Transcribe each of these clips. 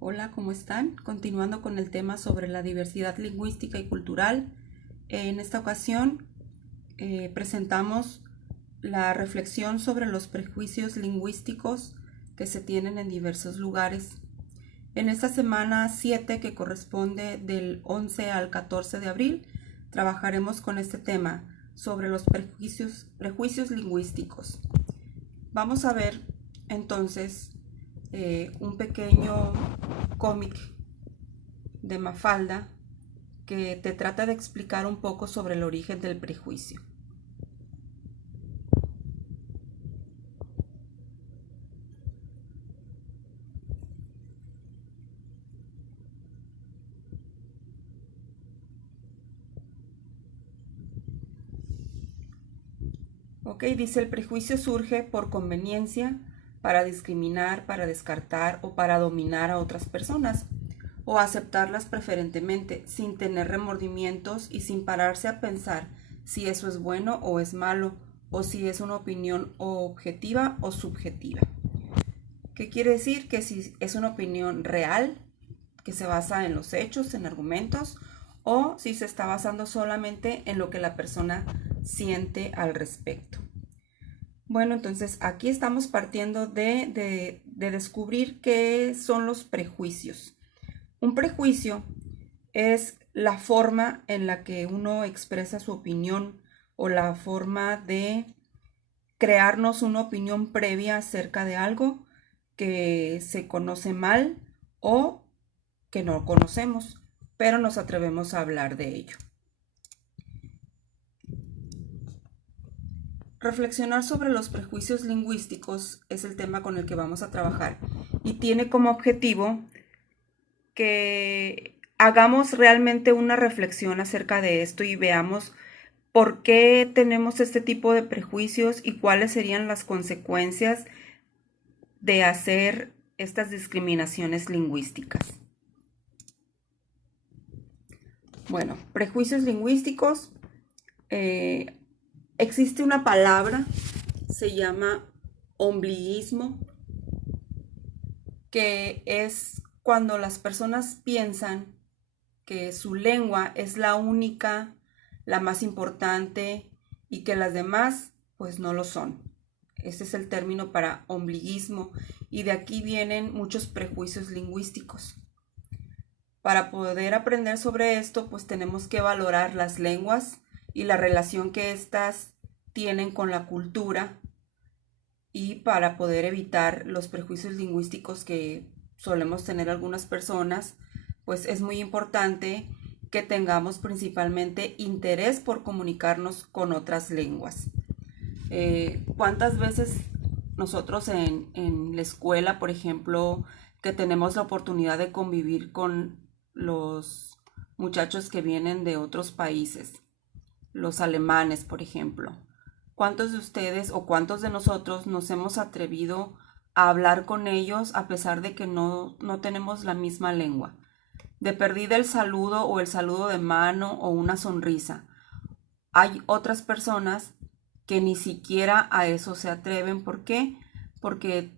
Hola, ¿cómo están? Continuando con el tema sobre la diversidad lingüística y cultural. En esta ocasión presentamos la reflexión sobre los prejuicios lingüísticos que se tienen en diversos lugares. En esta semana 7, que corresponde del 11 al 14 de abril, trabajaremos con este tema sobre los prejuicios lingüísticos. Vamos a ver entonces un pequeño cómic de Mafalda que te trata de explicar un poco sobre el origen del prejuicio. Ok, dice: el prejuicio surge por conveniencia, para discriminar, para descartar o para dominar a otras personas, o aceptarlas preferentemente, sin tener remordimientos y sin pararse a pensar si eso es bueno o es malo, o si es una opinión objetiva o subjetiva. ¿Qué quiere decir? Que si es una opinión real, que se basa en los hechos, en argumentos, o si se está basando solamente en lo que la persona siente al respecto. Bueno, entonces aquí estamos partiendo de descubrir qué son los prejuicios. Un prejuicio es la forma en la que uno expresa su opinión o la forma de crearnos una opinión previa acerca de algo que se conoce mal o que no conocemos, pero nos atrevemos a hablar de ello. Reflexionar sobre los prejuicios lingüísticos es el tema con el que vamos a trabajar y tiene como objetivo que hagamos realmente una reflexión acerca de esto y veamos por qué tenemos este tipo de prejuicios y cuáles serían las consecuencias de hacer estas discriminaciones lingüísticas. Bueno, prejuicios lingüísticos. Existe una palabra, se llama ombliguismo, que es cuando las personas piensan que su lengua es la única, la más importante y que las demás pues no lo son. Este es el término para ombliguismo y de aquí vienen muchos prejuicios lingüísticos. Para poder aprender sobre esto pues tenemos que valorar las lenguas y la relación que éstas tienen con la cultura, y para poder evitar los prejuicios lingüísticos que solemos tener algunas personas, pues es muy importante que tengamos principalmente interés por comunicarnos con otras lenguas. ¿Cuántas veces nosotros en la escuela, por ejemplo, que tenemos la oportunidad de convivir con los muchachos que vienen de otros países, los alemanes, por ejemplo? ¿Cuántos de ustedes o cuántos de nosotros nos hemos atrevido a hablar con ellos a pesar de que no tenemos la misma lengua? De perdida el saludo o el saludo de mano o una sonrisa. Hay otras personas que ni siquiera a eso se atreven. ¿Por qué? Porque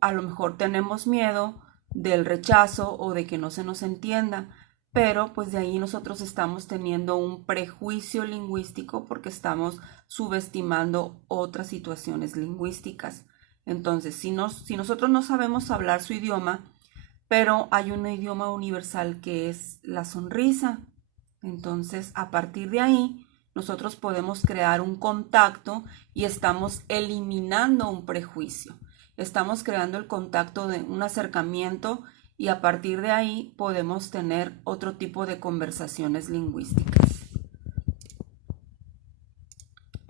a lo mejor tenemos miedo del rechazo o de que no se nos entienda, pero pues de ahí nosotros estamos teniendo un prejuicio lingüístico porque estamos subestimando otras situaciones lingüísticas. Entonces, si nosotros no sabemos hablar su idioma, pero hay un idioma universal que es la sonrisa, entonces a partir de ahí nosotros podemos crear un contacto y estamos eliminando un prejuicio. Estamos creando el contacto de un acercamiento y a partir de ahí podemos tener otro tipo de conversaciones lingüísticas.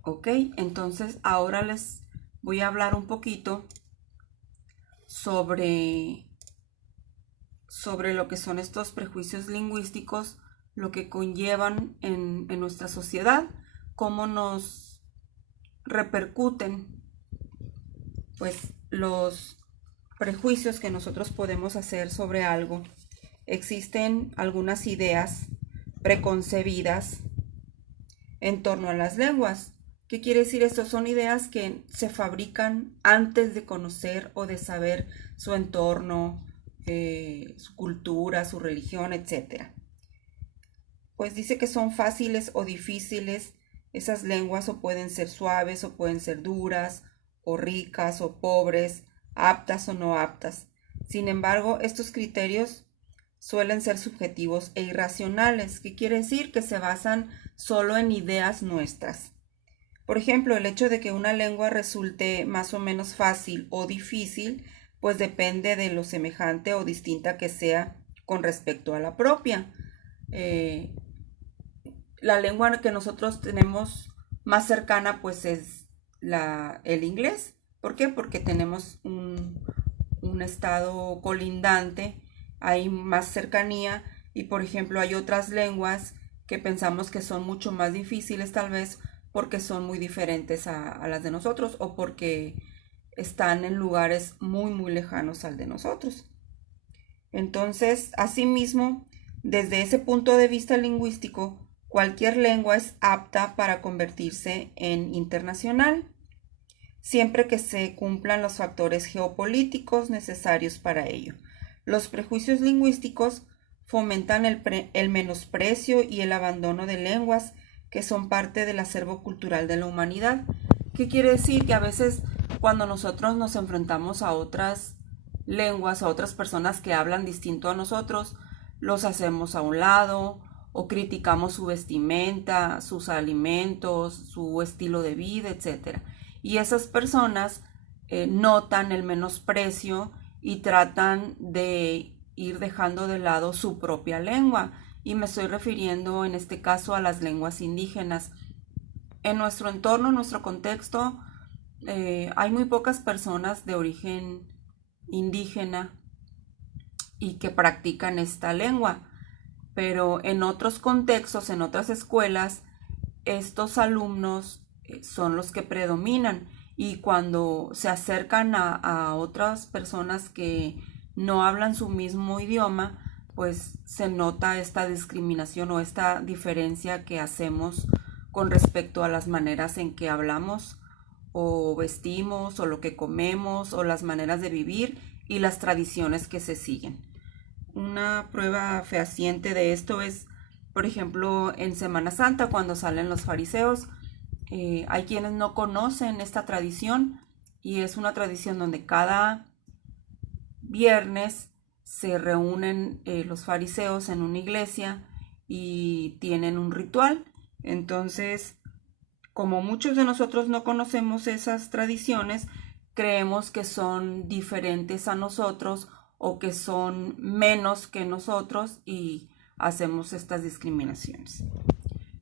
Ok, entonces ahora les voy a hablar un poquito sobre lo que son estos prejuicios lingüísticos, lo que conllevan en nuestra sociedad, cómo nos repercuten pues los prejuicios que nosotros podemos hacer sobre algo. Existen algunas ideas preconcebidas en torno a las lenguas. ¿Qué quiere decir esto? Son ideas que se fabrican antes de conocer o de saber su entorno, su cultura, su religión, etc. Pues dice que son fáciles o difíciles esas lenguas, o pueden ser suaves o pueden ser duras, o ricas o pobres, aptas o no aptas. Sin embargo, estos criterios suelen ser subjetivos e irracionales, que quiere decir que se basan solo en ideas nuestras. Por ejemplo, el hecho de que una lengua resulte más o menos fácil o difícil, pues depende de lo semejante o distinta que sea con respecto a la propia. La lengua que nosotros tenemos más cercana pues es el inglés. ¿Por qué? Porque tenemos un estado colindante, hay más cercanía, y por ejemplo hay otras lenguas que pensamos que son mucho más difíciles, tal vez porque son muy diferentes a las de nosotros, o porque están en lugares muy lejanos al de nosotros. Entonces, asimismo, desde ese punto de vista lingüístico, cualquier lengua es apta para convertirse en internacional, siempre que se cumplan los factores geopolíticos necesarios para ello. Los prejuicios lingüísticos fomentan el menosprecio y el abandono de lenguas que son parte del acervo cultural de la humanidad. ¿Qué quiere decir? Que a veces cuando nosotros nos enfrentamos a otras lenguas, a otras personas que hablan distinto a nosotros, los hacemos a un lado o criticamos su vestimenta, sus alimentos, su estilo de vida, etc. Y esas personas notan el menosprecio y tratan de ir dejando de lado su propia lengua. Y me estoy refiriendo en este caso a las lenguas indígenas. En nuestro entorno, en nuestro contexto, hay muy pocas personas de origen indígena y que practican esta lengua, pero en otros contextos, en otras escuelas, estos alumnos son los que predominan, y cuando se acercan a otras personas que no hablan su mismo idioma, pues se nota esta discriminación o esta diferencia que hacemos con respecto a las maneras en que hablamos o vestimos o lo que comemos o las maneras de vivir y las tradiciones que se siguen. Una prueba fehaciente de esto es, por ejemplo, en Semana Santa, cuando salen los fariseos. Hay quienes no conocen esta tradición, y es una tradición donde cada viernes se reúnen los fariseos en una iglesia y tienen un ritual. Entonces, como muchos de nosotros no conocemos esas tradiciones, creemos que son diferentes a nosotros o que son menos que nosotros, y hacemos estas discriminaciones.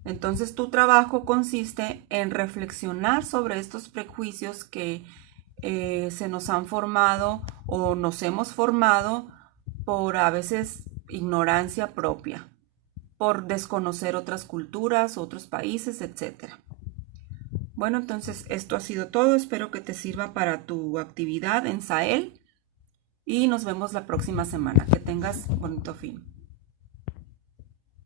Entonces, tu trabajo consiste en reflexionar sobre estos prejuicios que se nos han formado o nos hemos formado por a veces ignorancia propia, por desconocer otras culturas, otros países, etc. Bueno, entonces esto ha sido todo. Espero que te sirva para tu actividad en Sahel y nos vemos la próxima semana. Que tengas bonito fin.